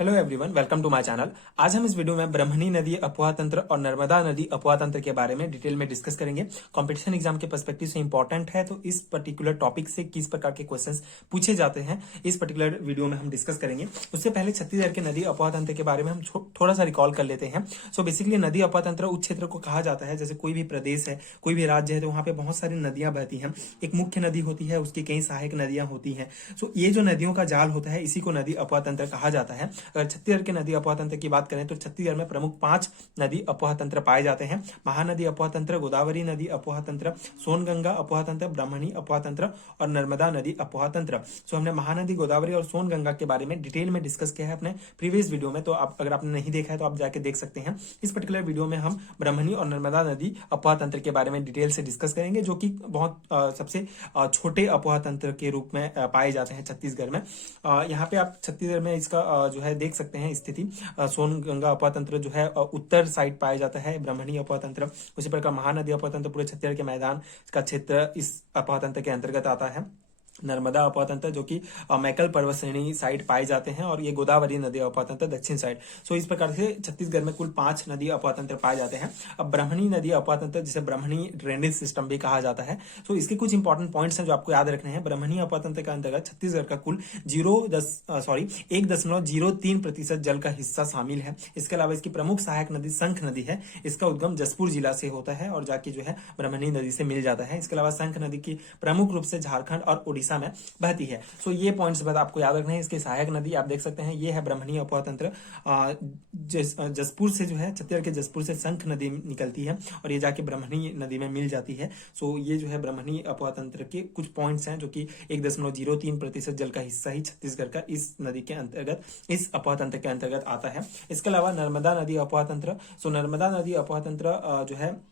Hello everyone, welcome to my channel. आज हम इस वीडियो में ब्रह्मणी नदी अफवाह तंत्र और नर्मदा नदी अफवाह तंत्र के बारे में डिटेल में डिस्कस करेंगे। कंपटीशन एग्जाम के पर्सपेक्टिव से इंपॉर्टेंट है, तो इस पर्टिकुलर टॉपिक से किस प्रकार के क्वेश्चंस पूछे जाते हैं इस पर्टिकुलर वीडियो में हम डिस्कस करेंगे। उससे पहले छत्तीसगढ़ के नदी अफवाह तंत्र के बारे में हम थोड़ा सा रिकॉल कर लेते हैं। सो बेसिकली नदी अफवाह तंत्र उस क्षेत्र को कहा जाता है, जैसे कोई भी प्रदेश है, कोई भी राज्य है, तो वहां पे बहुत सारी नदियां बहती हैं। एक मुख्य नदी होती है, उसकी कई सहायक नदियां होती हैं। सो ये जो नदियों का जाल होता है, इसी को नदी अफवाह तंत्र कहा जाता है। अगर छत्तीसगढ़ के नदी अफवाह तंत्र की बात करें तो छत्तीसगढ़ में प्रमुख 5 नदी अफवाह तंत्र पाए जाते हैं। महानदी अफवाह तंत्र, गोदावरी नदी अफवाह तंत्र, सोनगंगा अफवाह तंत्र, ब्रह्मणी अफवाह तंत्र और नर्मदा नदी अफवाह तंत्र। सो हमने महानदी, गोदावरी और सोनगंगा के बारे में डिटेल में डिस्कस किया है अपने प्रीवियस वीडियो में, तो आप अगर आपने नहीं देखा है तो आप जाके देख सकते हैं। इस पर्टिकुलर वीडियो में हम ब्रह्मणी और नर्मदा नदी अफवाह तंत्र के बारे में डिटेल से डिस्कस करेंगे, जो कि बहुत सबसे छोटे अफवाह तंत्र के रूप में पाए जाते हैं छत्तीसगढ़ में। यहाँ पे आप छत्तीसगढ़ में इसका जो है देख सकते हैं स्थिति। सोनगंगा अफवाह तंत्र जो है उत्तर साइड पाया जाता है, ब्रह्मणी अफवाह तंत्र। उसी प्रकार महानदी अफवाह तंत्र पूरे छत्तीसगढ़ के मैदान का क्षेत्र इस अफवाह तंत्र के अंतर्गत आता है। नर्मदा अफवाह तंत्र जो कि मैकल पर्वत श्रेणी साइड पाए जाते हैं, और ये गोदावरी नदी अफवाह तंत्र दक्षिण साइड। सो इस प्रकार से छत्तीसगढ़ में कुल 5 नदी अफवाह तंत्र पाए जाते हैं। अब ब्रह्मणी नदी अफवाह तंत्र, जिसे ब्रह्मणी ड्रेनेज सिस्टम भी कहा जाता है, सो इसके कुछ इंपॉर्टेंट पॉइंट्स हैं जो आपको याद रखने हैं। ब्रह्मणी अफवाह तंत्र के अंतर्गत छत्तीसगढ़ का कुल 1.03% जल का हिस्सा शामिल है। इसके अलावा इसकी प्रमुख सहायक नदी शंख नदी है। इसका उद्गम जसपुर जिला से होता है और जाके जो है ब्रह्मणी नदी से मिल जाता है। इसके अलावा शंख नदी की प्रमुख रूप से झारखंड और उड़ीसा में बहती है। सो ये पॉइंट्स बस आपको याद रखने हैं। इसके सहायक नदी आप देख सकते हैं, ये है ब्रह्मणी अफवाह तंत्र। जसपुर से जो है, छत्तीसगढ़ के जसपुर से शंख नदी निकलती है और ये जाके ब्रह्मणी नदी में मिल जाती है। सो ये जो है ब्रह्मणी अफवाह तंत्र के कुछ पॉइंट्स हैं, जो कि 1.03% जल का हिस्सा ही छत्तीसगढ़ का इस नदी के अंतर्गत, इस अफवाह तंत्र के अंतर्गत आता है। इसके अलावा नर्मदा नदी अफवाह तंत्र, सो नर्मदा नदी अफवाह तंत्र जो है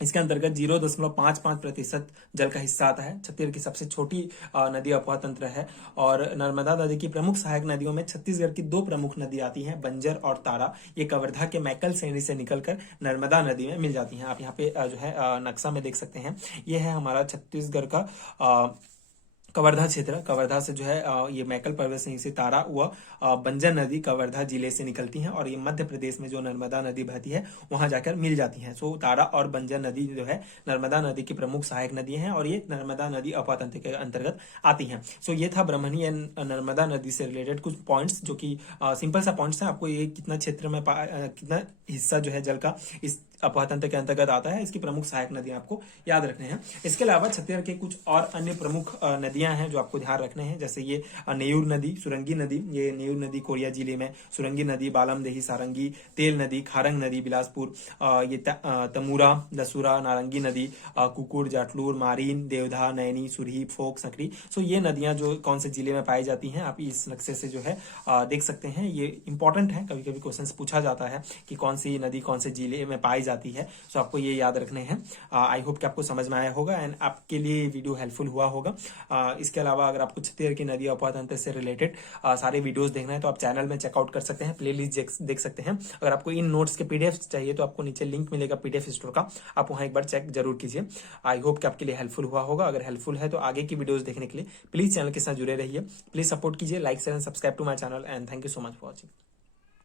इसके अंतर्गत 0.55% जल का हिस्सा आता है। छत्तीसगढ़ की सबसे छोटी नदी अफवाह तंत्र है। और नर्मदा नदी की प्रमुख सहायक नदियों में छत्तीसगढ़ की 2 प्रमुख नदी आती हैं, बंजर और तारा। ये कवर्धा के मैकल श्रेणी से निकलकर नर्मदा नदी में मिल जाती हैं। आप यहाँ पे जो है नक्शा में देख सकते हैं, ये है हमारा छत्तीसगढ़ का कवर्धा क्षेत्र। कवर्धा से जो है ये मैकल पर्वत श्रेणी से तारा व बंजर नदी कवर्धा जिले से निकलती हैं, और ये मध्य प्रदेश में जो नर्मदा नदी बहती है वहां जाकर मिल जाती हैं। सो तारा और बंजर नदी जो है नर्मदा नदी की प्रमुख सहायक नदी हैं, और ये नर्मदा नदी अफवाह तंत्र के अंतर्गत आती हैं। सो ये था ब्रह्मणी एंड नर्मदा नदी से रिलेटेड कुछ पॉइंट्स, जो कि सिंपल सा पॉइंट्स हैं। आपको ये कितना क्षेत्र में कितना हिस्सा जो है जल का इस अफवाह तंत्र के अंतर्गत आता है, इसकी प्रमुख सहायक नदियां आपको याद रखने हैं। इसके अलावा छत्तीसगढ़ के कुछ और अन्य प्रमुख नदियां हैं जो आपको ध्यान रखने हैं, जैसे ये नेयूर नदी, सुरंगी नदी। ये नेयूर नदी कोरिया जिले में, सुरंगी नदी बालमदेही सारंगी, तेल नदी, खारंग नदी बिलासपुर, ये तमूरा, दसूरा, नारंगी नदी, कुकुर, जाटलूर, मारीन, देवधा, नैनी, सुरही, फोक, सकरी। सो ये नदियां जो कौन से जिले में पाई जाती हैं, आप इस नक्शे से जो है देख सकते हैं। ये इंपॉर्टेंट है, कभी कभी क्वेश्चन पूछा जाता है कि कौन सी नदी कौन से जिले में पाई जाती है। सो आपको ये याद रखने हैं। आई होप कि आपको समझ में आया होगा एंड आपके लिए वीडियो हेल्पफुल हुआ होगा। इसके अलावा अगर आपको छत्तीसगढ़ की नदी अफवाह तंत्र से रिलेटेड सारे वीडियोस देखना है तो आप चैनल में चेकआउट कर सकते हैं, प्लेलिस्ट देख सकते हैं। अगर आपको इन नोट्स के पीडीएफ चाहिए तो आपको नीचे लिंक मिलेगा पीडीएफ स्टोर का, आप वहां एक बार चेक जरूर कीजिए। आई होप कि आपके लिए हेल्पफुल हुआ होगा। अगर हेल्पफुल है तो आगे की वीडियोस देखने के लिए प्लीज चैनल के साथ जुड़े रहिए। प्लीज सपोर्ट कीजिए, like share and subscribe to my channel and thank you so much for watching.